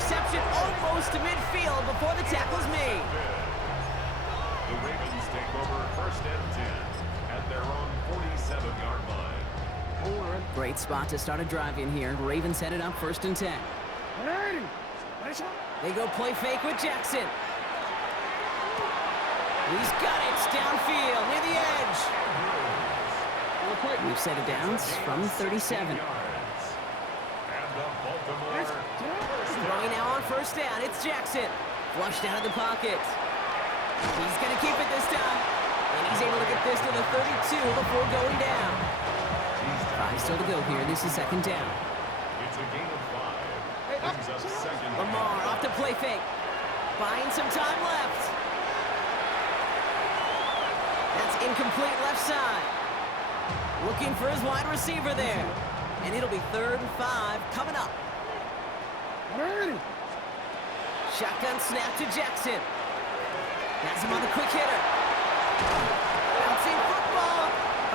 reception almost to midfield before the tackle's made. The Ravens take over first and 10 at their own 47-yard line. Great spot to start a drive in here. Ravens headed up first and 10. They go play fake with Jackson. He's got it downfield near the edge. We've set it downs from 37. Throwing now on first down, it's Jackson. Flushed out of the pocket. He's going to keep it this time. And he's able to get this to the 32 before going down. 5 still to go here. This is second down. It's a gain of 5. Brings up second. Lamar off to play fake. Buying some time left. That's incomplete left side. Looking for his wide receiver there. And it'll be 3rd and 5 coming up. Shotgun snap to Jackson. Has him on the quick hitter. Bouncing football.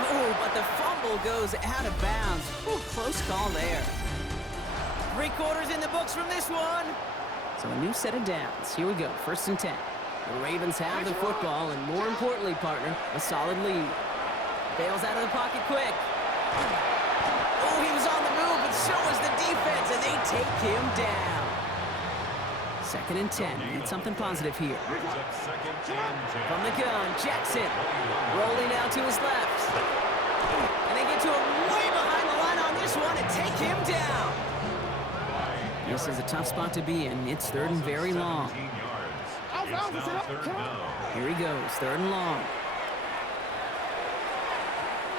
Oh, but the fumble goes out of bounds. Ooh, close call there. 3 quarters in the books from this one. So a new set of downs. Here we go, 1st and 10. The Ravens have the football, and more importantly, partner, a solid lead. Bails out of the pocket quick. Oh, he was on the move, but so was the defense, and they take him down. 2nd and 10. Need something positive here. From the gun, Jackson. Rolling out to his left. And they get to him way behind the line on this one and take him down. This is a tough spot to be in. It's 3rd and very long. Here he goes, 3rd and long.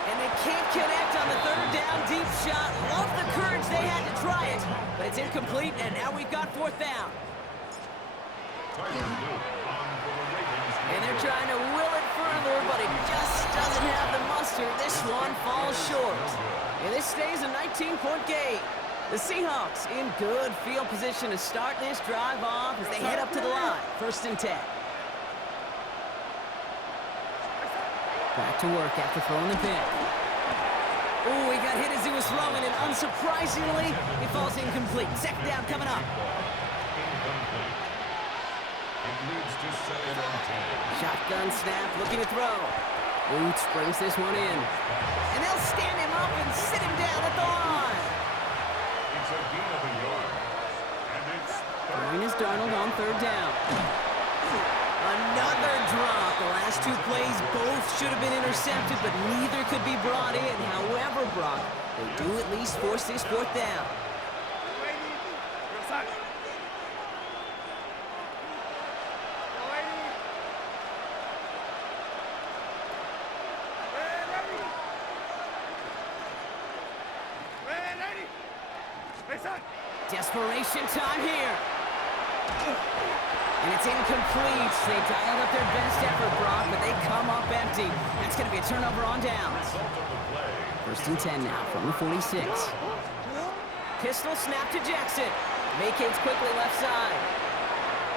And they can't connect on the 3rd down deep shot. Love the courage they had to try it, but it's incomplete, and now we've got 4th down. And they're trying to will it further, but it just doesn't have the muster. This one falls short. And this stays a 19-point game. The Seahawks in good field position to start this drive off as they head up to the line. 1st and 10. Back to work after throwing the pick. Oh, he got hit as he was throwing, and unsurprisingly, it falls incomplete. 2nd down coming up. Shotgun snap, looking to throw. Boots brings this one in. And they'll stand him up and sit him down at the line. It's a gain of a yard. And it's Throwing is Darnold on 3rd down. Another drop. The last 2 plays both should have been intercepted, but neither could be brought in. However, Brock, they do at least force this 4th down. Desperation time here. And it's incomplete. They dialed up their best effort, Brock, but they come up empty. That's going to be a turnover on downs. 1st and 10 now from the 46. Pistol snap to Jackson. Vacates quickly left side.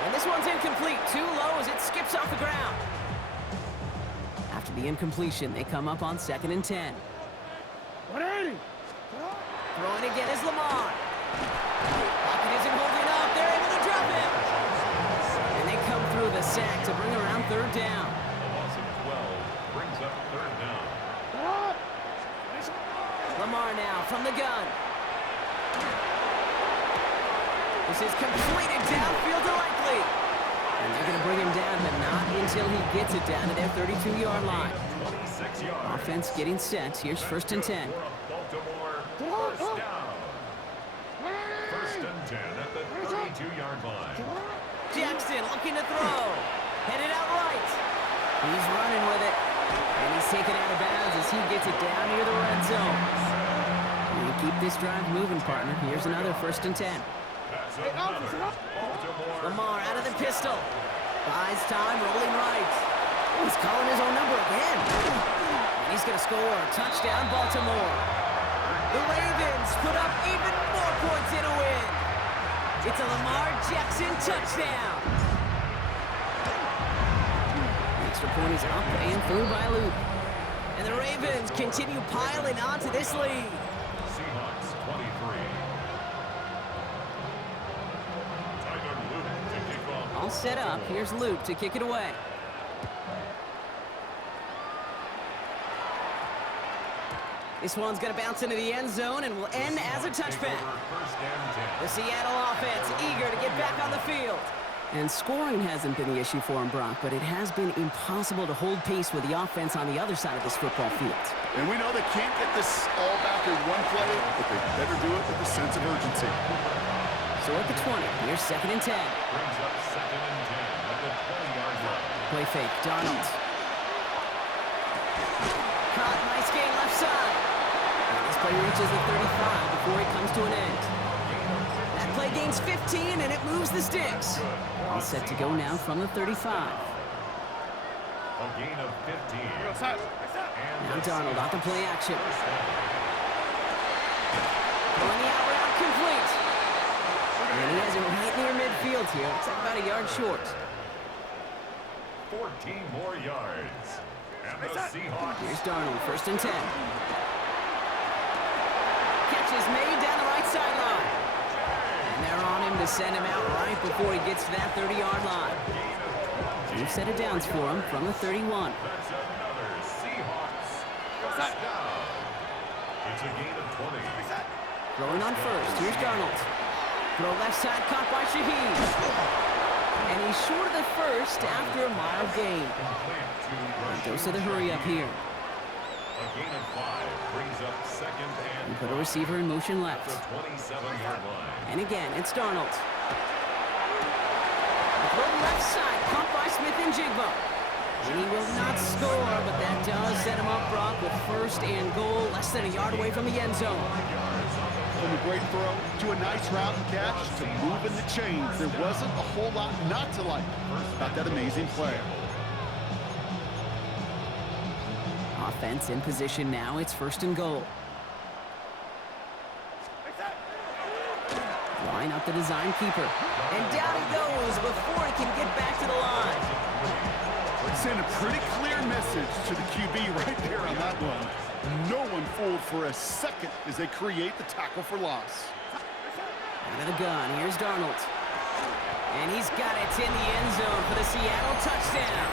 And this one's incomplete. Too low as it skips off the ground. After the incompletion, they come up on 2nd and 10. Throwing again is Lamar. Pocket isn't holding up. They're able to drop him. And they come through the sack to bring around 3rd down. a loss of 12. Brings up 3rd down. Lamar now from the gun. This is completed downfield to Likely. And they're going to bring him down, but not until he gets it down to their 32-yard line. 26 yards. Offense getting set. Here's 1st and 10. Baltimore, 1st down. 1st and 10 at the 32-yard line. Jackson looking to throw. Headed out right. He's running with it. And he's taken out of bounds as he gets it down near the red zone. And keep this drive moving, partner. Here's another 1st and 10. That's another Baltimore. Lamar out of the pistol. Buys time, rolling right. He's calling his own number again. And he's going to score. Touchdown, Baltimore. The Ravens put up even more points in a win. It's a Lamar Jackson touchdown. Extra point is up and through by Luke. And the Ravens continue piling onto this lead. Seahawks 23. all set up. Here's Luke to kick it away. This one's going to bounce into the end zone and will end as a touchback. The Seattle offense eager to get back on the field. And scoring hasn't been the issue for him, Brock, but it has been impossible to hold pace with the offense on the other side of this football field. And we know they can't get this all back in one play, but they better do it with a sense of urgency. So at the 20, here's 2nd and 10. Brings up 2nd and 10 at the 20-yard line. Play fake, Darnold. Caught, nice gain left side. And this play reaches the 35 before it comes to an end. That play gains 15, and it moves the sticks. All set to go now from the 35. A gain of 15. Now Darnold off the play action. Throwing the out route complete. And he has it right near midfield here. It's like about a yard short. 14 more yards. And the Seahawks. Here's Darnold, 1st and 10. Catch is made down the right sideline. And they're on him to send him out right before he gets to that 30-yard line. 2 set of downs for him from the 31. That's another Seahawks first down. It's a gain of 20. Throwing on 1st. Here's Darnold. Throw left side, caught by Shaheed. And he's short of the 1st after a mild gain. Goes to the hurry up here. A gain of 5 brings up 2nd and Put a receiver in motion left. the 27-yard line. And again, it's Darnold. Throw left side, caught by Smith and Jigba. And he will not score, but that does set him up, Brock, with 1st and goal, less than a yard away from the end zone. From a great throw to a nice route and catch to moving the chains, there wasn't a whole lot not to like about that amazing play. Offense in position now. It's 1st and goal. Line up the design keeper. And down he goes before he can get back to the line. Send a pretty clear message to the QB right there on that one. No one fooled for a second as they create the tackle for loss. Out of the gun, here's Darnold. And he's got it in the end zone for the Seattle touchdown.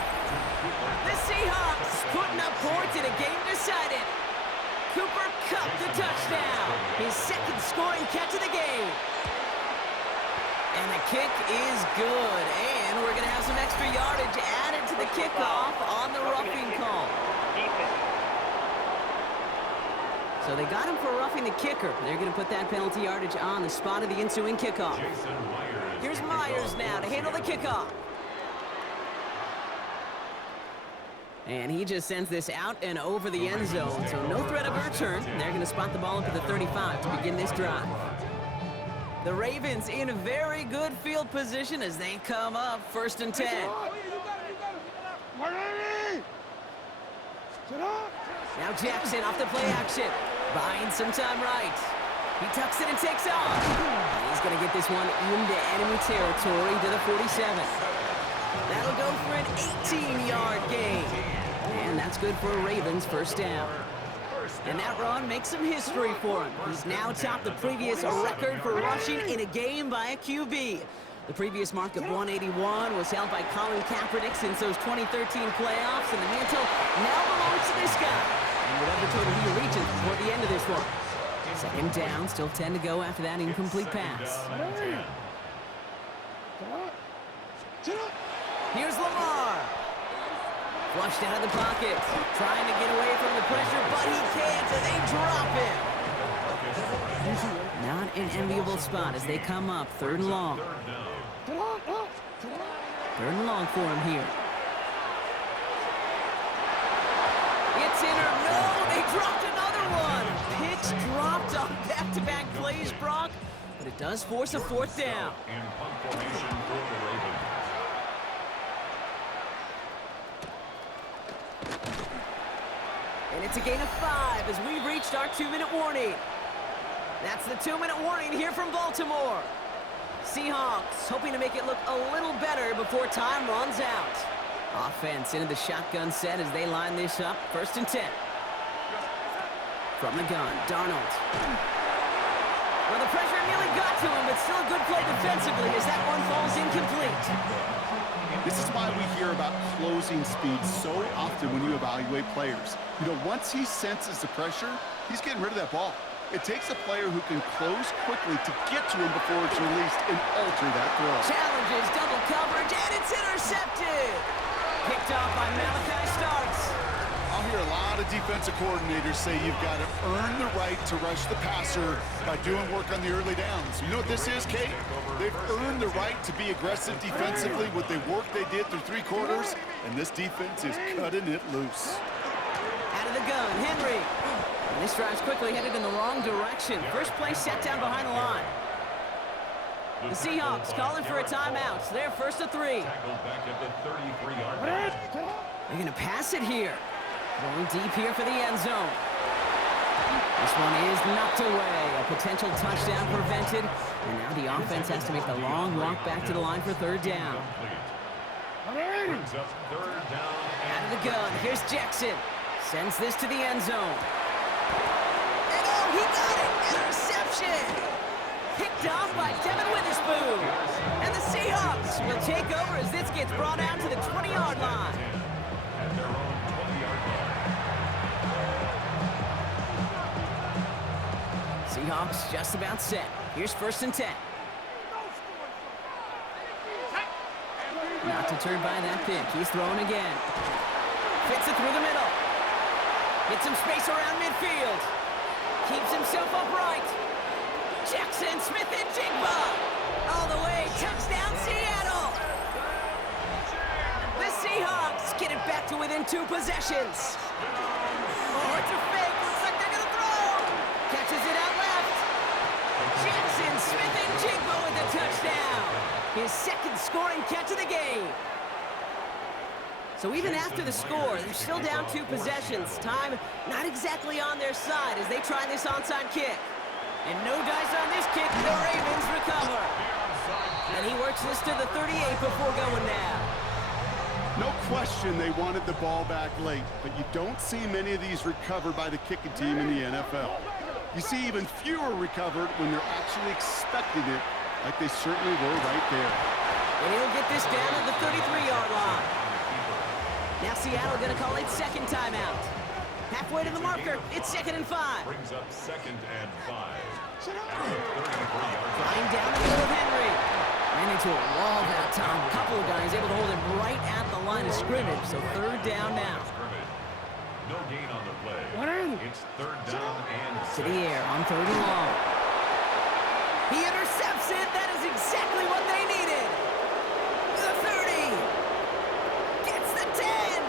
The Seahawks putting up points in a game decided. Cooper Kupp the touchdown. His 2nd scoring catch of the game. And the kick is good. And we're going to have some extra yardage added to the kickoff on the roughing call. So they got him for roughing the kicker. They're going to put that penalty yardage on the spot of the ensuing kickoff. Here's Myers now to handle the kickoff. And he just sends this out and over the end zone. So no threat of return. They're going to spot the ball up at the 35 to begin this drive. The Ravens in a very good field position as they come up 1st and 10. Now Jackson off the play action. Buying some time right. He tucks it and takes off. And he's going to get this one into enemy territory to the 47. That'll go for an 18-yard gain. And that's good for a Ravens 1st down. And that run makes some history for him. He's now topped the previous record for rushing in a game by a QB. The previous mark of 181 was held by Colin Kaepernick since those 2013 playoffs, and the mantle now belongs to this guy. And whatever total he reaches before the end of this one. 2nd down, still 10 to go after that incomplete pass. Here's Lamar. Flushed out of the pocket. Trying to get away from the pressure, but he can't, and they drop him. Not an enviable spot as they come up 3rd and long. 3rd and long for him here. It's in or no, they dropped another one. Picks dropped on back-to-back plays, Brock, but it does force a 4th down. In punt formation for the Ravens. And it's a gain of 5 as we've reached our 2-minute warning. That's the 2-minute warning here from Baltimore. Seahawks hoping to make it look a little better before time runs out. Offense into the shotgun set as they line this up. 1st and 10. From the gun, Darnold. Well, the pressure nearly got to him, but still a good play defensively as that one falls incomplete. This is why we hear about closing speed so often when you evaluate players. You know, once he senses the pressure, he's getting rid of that ball. It takes a player who can close quickly to get to him before it's released and alter that throw. Challenges, double coverage, and it's intercepted. Picked off by Malachi Starks. I'll hear a lot of defensive coordinators say you've got to earn the right to rush the passer by doing work on the early downs. You know what this is, Kate? They've earned the right to be aggressive defensively with the work they did through 3 quarters, and this defense is cutting it loose. Out of the gun, Henry. And this drive's quickly headed in the wrong direction. First play set down behind the line. The Seahawks calling for a timeout. They're first to 3. Tackled back at the 33-yard line. They're going to pass it here. Going deep here for the end zone. This one is knocked away. A potential touchdown prevented. And now the offense has to make the long walk back to the line for 3rd down. Brings up 3rd down. Out of the gun. Here's Jackson. Sends this to the end zone. And oh, he got it! Interception! Picked off by Devin Witherspoon. And the Seahawks will take over as this gets brought out to the 20-yard line. At their own 20-yard line. Seahawks just about set. Here's 1st and 10. Not deterred by that pick. He's throwing again. Fits it through the middle. Gets some space around midfield. Keeps himself upright. Jackson, Smith, and Jigba. All the way. Touchdown, Seattle. The Seahawks get it back to within 2 possessions. Oh, it's a fake. Looks like they're going to throw. Catches it out left. Jackson, Smith, and Jigba with a touchdown. His 2nd scoring catch of the game. So even after the score, they're still down 2 possessions. Time not exactly on their side as they try this onside kick. And no dice on this kick. The Ravens recover. And he works this to the 38 before going down. No question they wanted the ball back late, but you don't see many of these recovered by the kicking team in the NFL. You see even fewer recovered when they're actually expecting it, like they certainly were right there. And he'll get this down at the 33-yard line. Now Seattle going to call its 2nd timeout. Halfway to the marker, it's 2nd and 5. Brings up 2nd and 5. At the 33-yard line. Flying down the middle of Henry. Ran into a wall that time. A couple of guys able to hold him right at the line of scrimmage. So 3rd down now. No gain on the play. It's 3rd down and To the air on 3rd and long. He intercepts it. That is exactly what they needed. The 30. Gets the 10.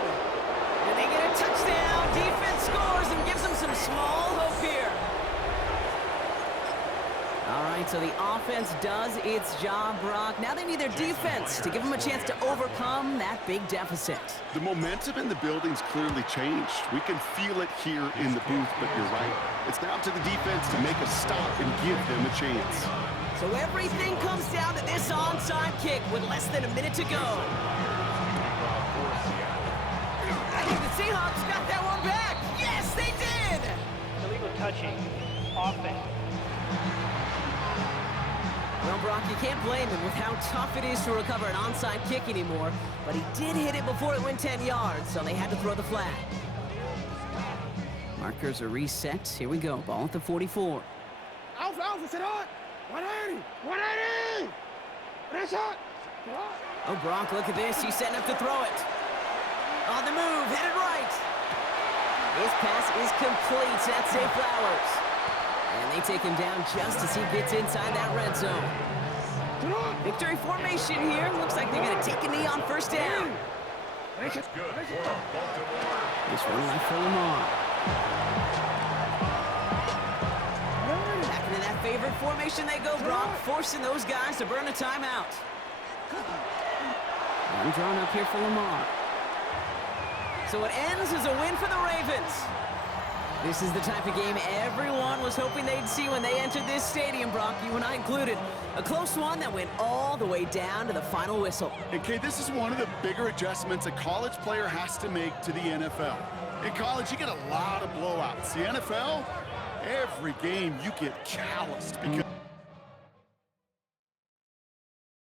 And they get a touchdown. Defense scores and gives them some small hope here. All right, so the offense does its job, Brock. Now they need their defense to give them a chance to overcome that big deficit. The momentum in the building's clearly changed. We can feel it here in the booth, but you're right. It's now to the defense to make a stop and give them a chance. So everything comes down to this onside kick with less than a minute to go. I think the Seahawks got that one back. Yes, they did. Illegal touching, offense. Well, Brock, you can't blame him with how tough it is to recover an onside kick anymore, but he did hit it before it went 10 yards, so they had to throw the flag. Markers are reset. Here we go. Ball at the 44. Alpha, sit on! 180! 180! Press up! Oh, Brock, look at this. He's setting up to throw it. On the move, headed right. His pass is complete. That's Zay Flowers. And they take him down just as he gets inside that red zone. Victory formation here. Looks like they're going to take a knee on 1st down. That's good for Baltimore. This one left for Lamar. Back into that favorite formation they go, Brock, forcing those guys to burn a timeout. One drawn up here for Lamar. So it ends as a win for the Ravens. This is the type of game everyone was hoping they'd see when they entered this stadium, Brock, you and I included. A close one that went all the way down to the final whistle. And Kay, this is one of the bigger adjustments a college player has to make to the NFL. In college, you get a lot of blowouts. The NFL, every game you get calloused because